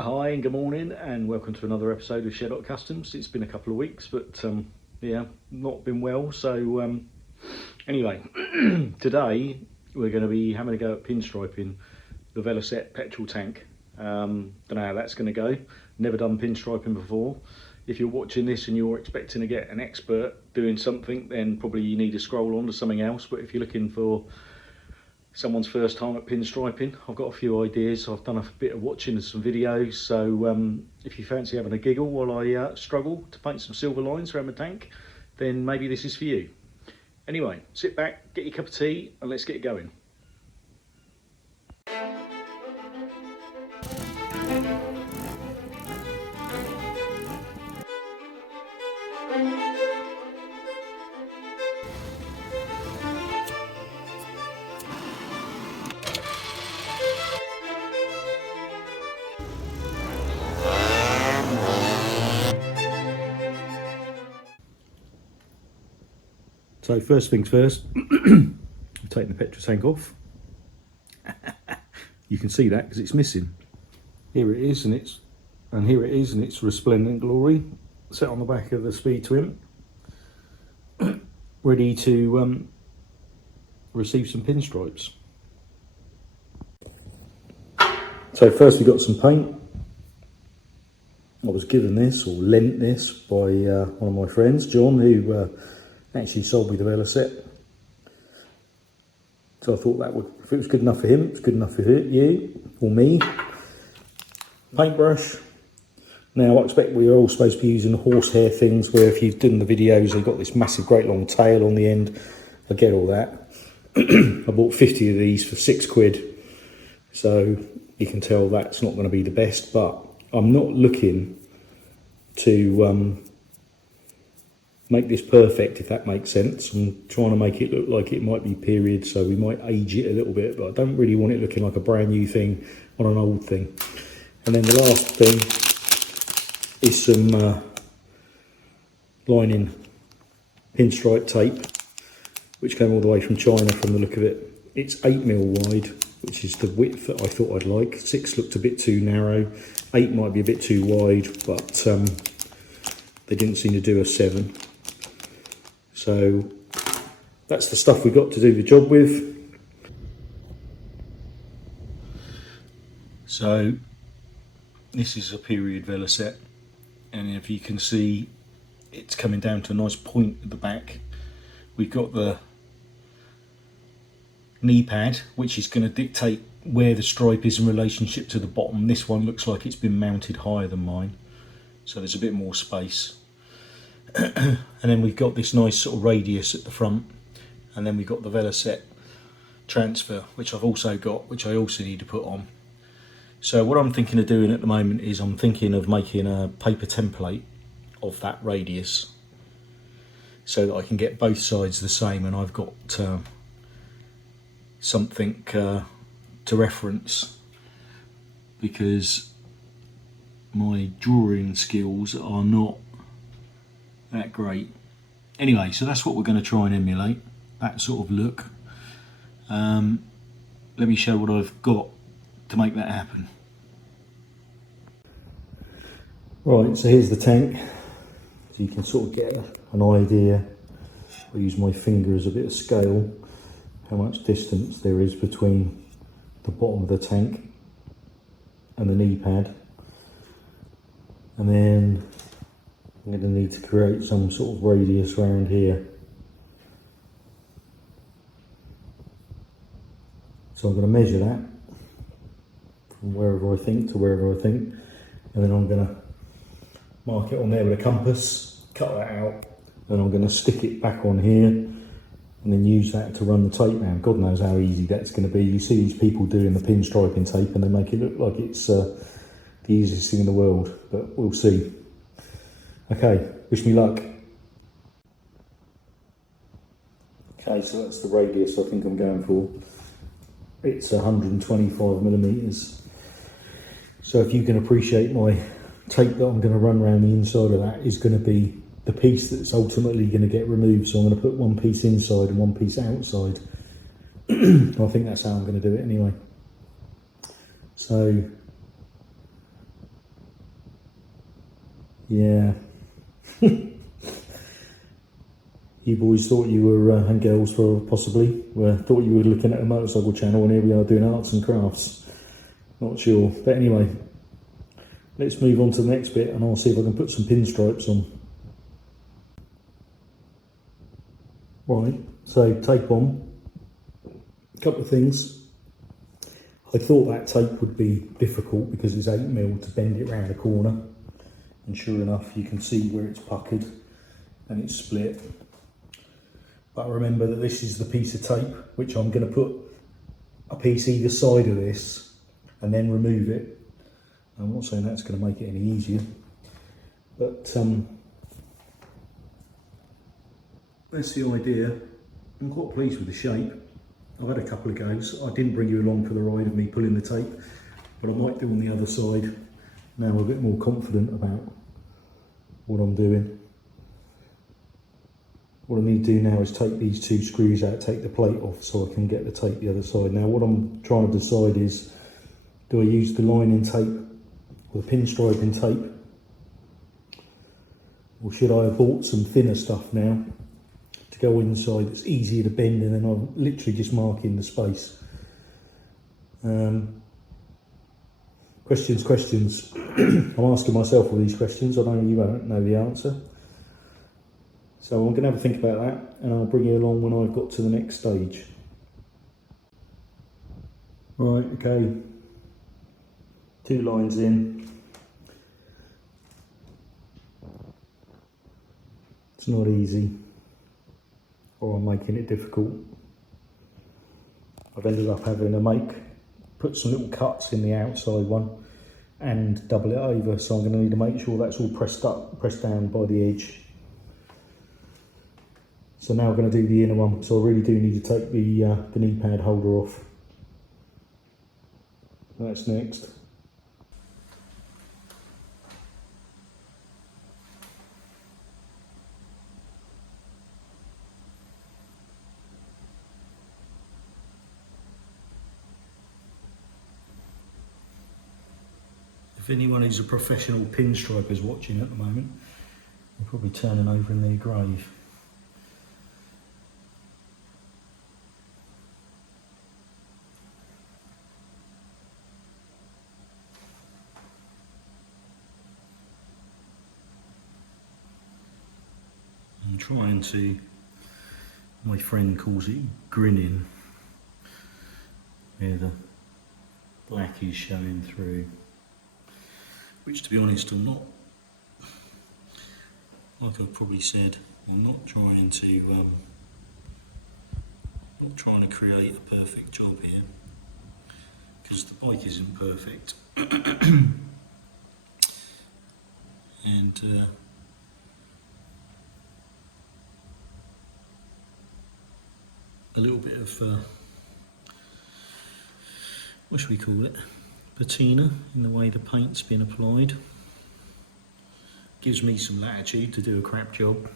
Hi and good morning and welcome to another episode of Shed Customs. It's been a couple of weeks, but yeah, not been well. So anyway, today we're going to be having a go at pinstriping the Velocette petrol tank. Don't know how that's going to go. Never done pinstriping before. If you're watching this and you're expecting to get an expert doing something, then probably you need to scroll on to something else. But if you're looking for someone's first time at pinstriping, I've got a few ideas. I've done a bit of watching and some videos, so if you fancy having a giggle while I struggle to paint some silver lines around the tank, then maybe this is for you. Anyway, sit back, get your cup of tea and let's get going. So first things first, I'm taking the petrol tank off. You can see that because it's missing. Here it is, and here it is in its resplendent glory, set on the back of the speed twin, ready to receive some pinstripes. So first we got some paint. I was given this, or lent this, by one of my friends, John, who actually sold me the Velocette. So I thought that would, if it was good enough for him, it's good enough for you or me. Paintbrush. Now I expect we're all supposed to be using horsehair things, where if you've done the videos they've got this massive great long tail on the end. I get all that. I bought 50 of these for £6, so you can tell that's not going to be the best, but I'm not looking to make this perfect, if that makes sense. I'm trying to make it look like it might be period, so we might age it a little bit, but I don't really want it looking like a brand new thing on an old thing. And then the last thing is some lining pinstripe tape, which came all the way from China from the look of it. It's 8mm wide, which is the width that I thought I'd like. 6 looked a bit too narrow, 8 might be a bit too wide, but they didn't seem to do a 7. So that's the stuff we've got to do the job with. So this is a period Velocette, and if you can see, it's coming down to a nice point at the back. We've got the knee pad, which is going to dictate where the stripe is in relationship to the bottom. This one looks like it's been mounted higher than mine, so there's a bit more space. And then we've got this nice sort of radius at the front, and then we've got the Velocette transfer, which I've also got, which I also need to put on. So what I'm thinking of doing at the moment is I'm thinking of making a paper template of that radius so that I can get both sides the same, and I've got something to reference, because my drawing skills are not that great. Anyway, so that's what we're going to try and emulate, that sort of look. Let me show what I've got to make that happen. Right, so here's the tank, so you can sort of get an idea. I'll use my finger as a bit of scale, how much distance there is between the bottom of the tank and the knee pad. And then I'm going to need to create some sort of radius around here. So I'm going to measure that from wherever I think to wherever I think, and then I'm going to mark it on there with a compass, cut that out, and I'm going to stick it back on here, and then use that to run the tape now. God knows how easy that's going to be. You see these people doing the pinstriping tape and they make it look like it's the easiest thing in the world, but we'll see. Okay, wish me luck. Okay, so that's the radius I think I'm going for. It's 125mm. So if you can appreciate, my tape that I'm going to run around the inside of that is going to be the piece that's ultimately going to get removed. So I'm going to put one piece inside and one piece outside. I think that's how I'm going to do it anyway. So Yeah. You boys thought you were, and girls possibly, thought you were looking at a motorcycle channel, and here we are doing arts and crafts. Not sure. But anyway, let's move on to the next bit and I'll see if I can put some pinstripes on. Right, so tape on. A couple of things. I thought that tape would be difficult because it's 8mm to bend it round a corner. And sure enough, you can see where it's puckered and it's split. But remember that this is the piece of tape which I'm going to put a piece either side of this and then remove it. I'm not saying that's going to make it any easier, but that's the idea. I'm quite pleased with the shape. I've had a couple of goes. I didn't bring you along for the ride of me pulling the tape, but I might do on the other side. Now I'm a bit more confident about what I'm doing. What I need to do now is take these two screws out, take the plate off so I can get the tape the other side. Now what I'm trying to decide is, do I use the lining tape or the pinstriping tape? Or should I have bought some thinner stuff now to go inside that's easier to bend, and then I'm literally just marking the space. Questions. I'm asking myself all these questions. I know you won't know the answer. So I'm going to have a think about that, and I'll bring you along when I've got to the next stage. Right, okay. 2 lines in. It's not easy, or I'm making it difficult. I've ended up having to put some little cuts in the outside one and double it over, so I'm going to need to make sure that's all pressed down by the edge. So now I'm going to do the inner one, so I really do need to take the knee pad holder off. That's next. If anyone who's a professional pinstriper is watching at the moment, they're probably turning over in their grave. I'm trying to, my friend calls it grinning, where the black is showing through. Which, to be honest, I'm not, like I've probably said, I'm not trying to create a perfect job here, because the bike isn't perfect. And a little bit of, what should we call it? Patina in the way the paint's been applied. Gives me some latitude to do a crap job.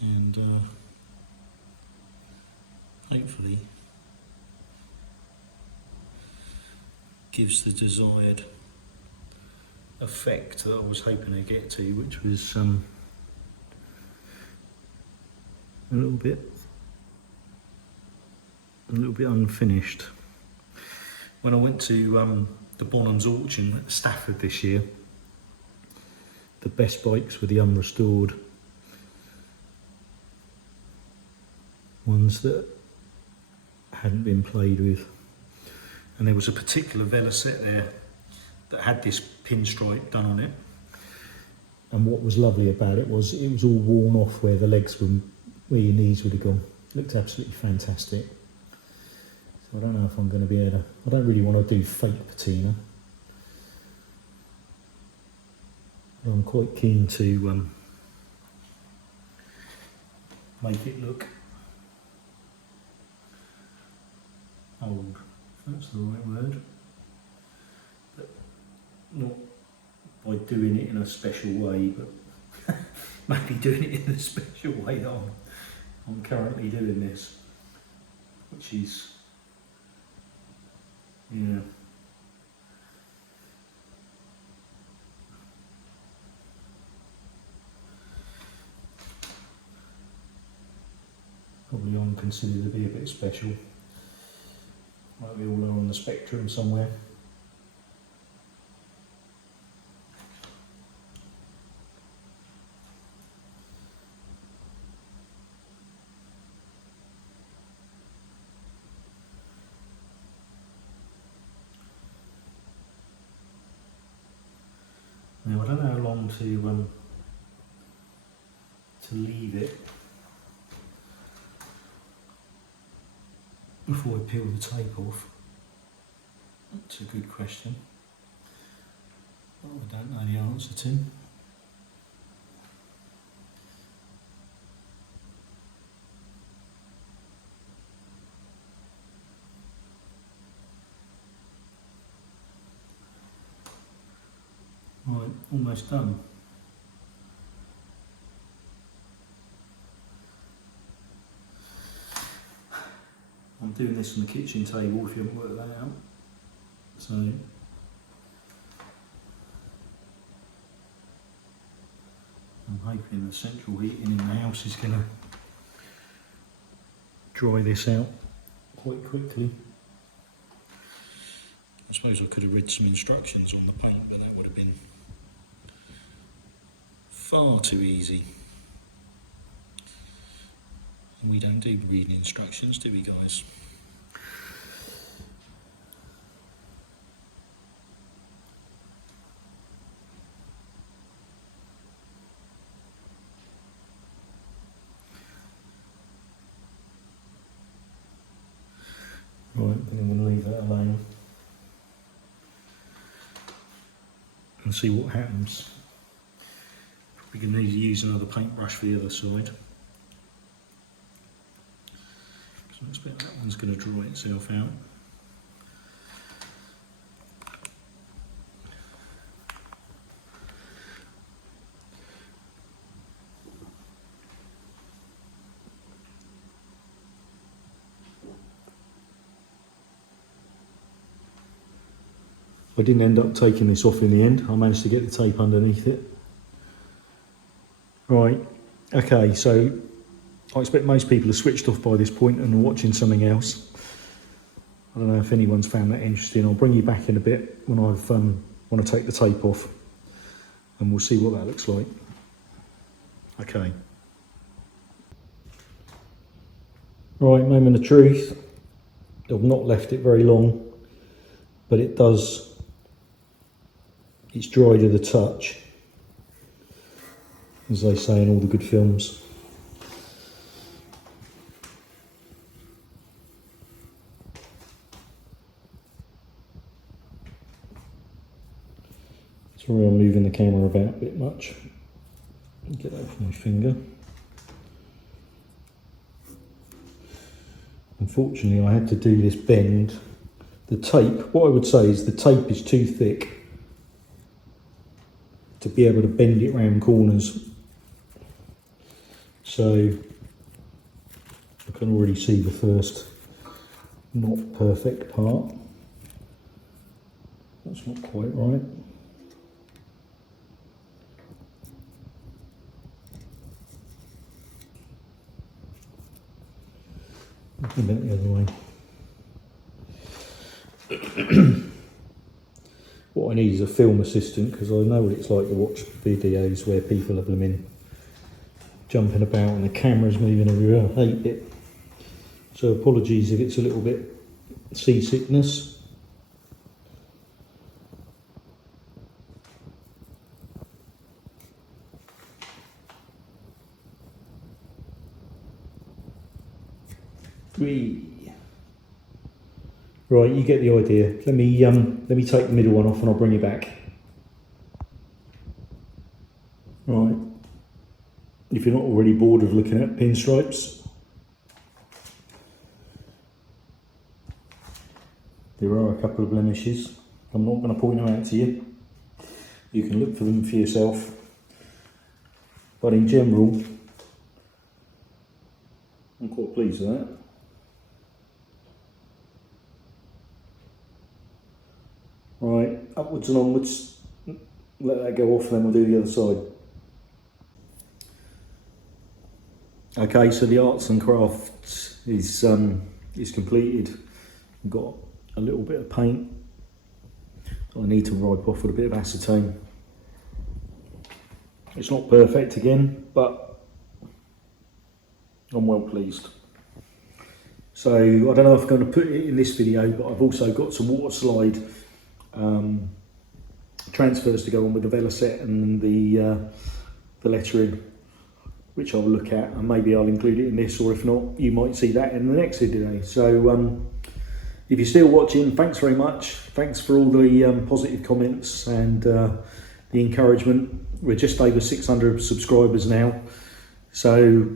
And hopefully gives the desired effect that I was hoping to get to, which was a little bit unfinished. When I went to the Bonhams auction at Stafford this year, the best bikes were the unrestored ones that hadn't been played with, and there was a particular Velocette there that had this pinstripe done on it, and what was lovely about it was all worn off where the legs were, where your knees would have gone. It looked absolutely fantastic. So I don't know if I'm going to be able to, I don't really want to do fake patina, but I'm quite keen to make it look old, if that's the right word. Not by doing it in a special way, but maybe doing it in the special way that I'm currently doing this, which is, yeah. Probably I'm considered to be a bit special, like we all are on the spectrum somewhere. Now I don't know how long to leave it before I peel the tape off. That's a good question. Oh, I don't know the answer to. Right, almost done. I'm doing this on the kitchen table if you haven't worked that out. So I'm hoping the central heating in the house is going to dry this out quite quickly. I suppose I could have read some instructions on the paint, but that would have been far too easy. And we don't do reading instructions, do we, guys? Right, then I'm going to leave that alone and see what happens. Probably going to need to use another paintbrush for the other side. So I expect that one's going to dry itself out. I didn't end up taking this off in the end. I managed to get the tape underneath it. Right, okay, so I expect most people are switched off by this point and are watching something else. I don't know if anyone's found that interesting. I'll bring you back in a bit when I've want to take the tape off, and we'll see what that looks like. Okay. Right, moment of truth. I've not left it very long, but it does. It's dry to the touch, as they say in all the good films. Sorry I'm moving the camera about a bit much. Get that with my finger. Unfortunately I had to do this bend. The tape, what I would say is the tape is too thick to be able to bend it round corners. So I can already see the first not perfect part. That's not quite right. A bit the other way. What I need is a film assistant, because I know what it's like to watch videos where people are blooming jumping about and the camera's moving everywhere. I hate it. So apologies if it's a little bit seasickness. Right, you get the idea. Let me take the middle one off and I'll bring you back. Right. If you're not already bored of looking at pinstripes, there are a couple of blemishes. I'm not going to point them out to you. You can look for them for yourself. but in general, I'm quite pleased with that. Right, upwards and onwards, let that go off, then we'll do the other side. Okay, so the arts and crafts is completed. I've got a little bit of paint I need to wipe off with a bit of acetone. It's not perfect again, but I'm well pleased. So I don't know if I'm going to put it in this video, but I've also got some water slide transfers to go on with the Velocette and the lettering, which I'll look at, and maybe I'll include it in this, or if not, you might see that in the next video. So if you're still watching, thanks very much. Thanks for all the positive comments and the encouragement. We're just over 600 subscribers now, so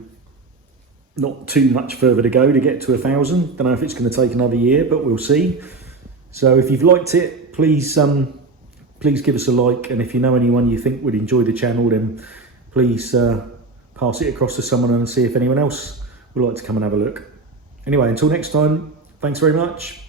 not too much further to go to get to 1,000. Don't know if it's going to take another year, but we'll see. So if you've liked it, please give us a like, and if you know anyone you think would enjoy the channel, then please pass it across to someone and see if anyone else would like to come and have a look. Anyway, until next time, thanks very much.